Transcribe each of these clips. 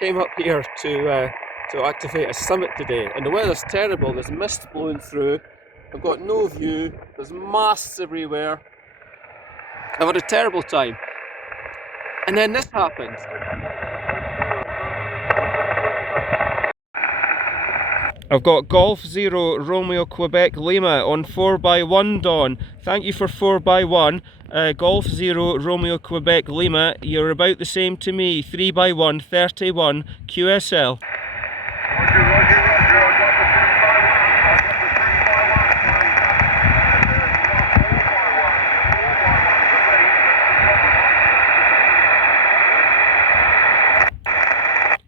came up here to activate a summit today, and the weather's terrible. There's mist blowing through. I've got no view. There's masts everywhere. I've had a terrible time. And then this happened. I've got Golf Zero Romeo Quebec Lima on 4x1, Don. Thank you for 4x1. Golf Zero Romeo Quebec Lima, you're about the same to me. 3x1, 31 QSL.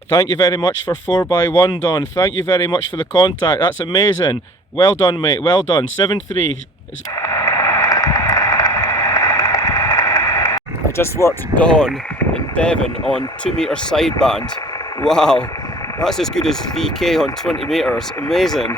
Thank you very much for 4x1, Don. Thank you very much for the contact. That's amazing. Well done, mate. Well done. 7-3. I just worked Don in Devon on 2 metre sideband. Wow, that's as good as VK on 20 metres. Amazing.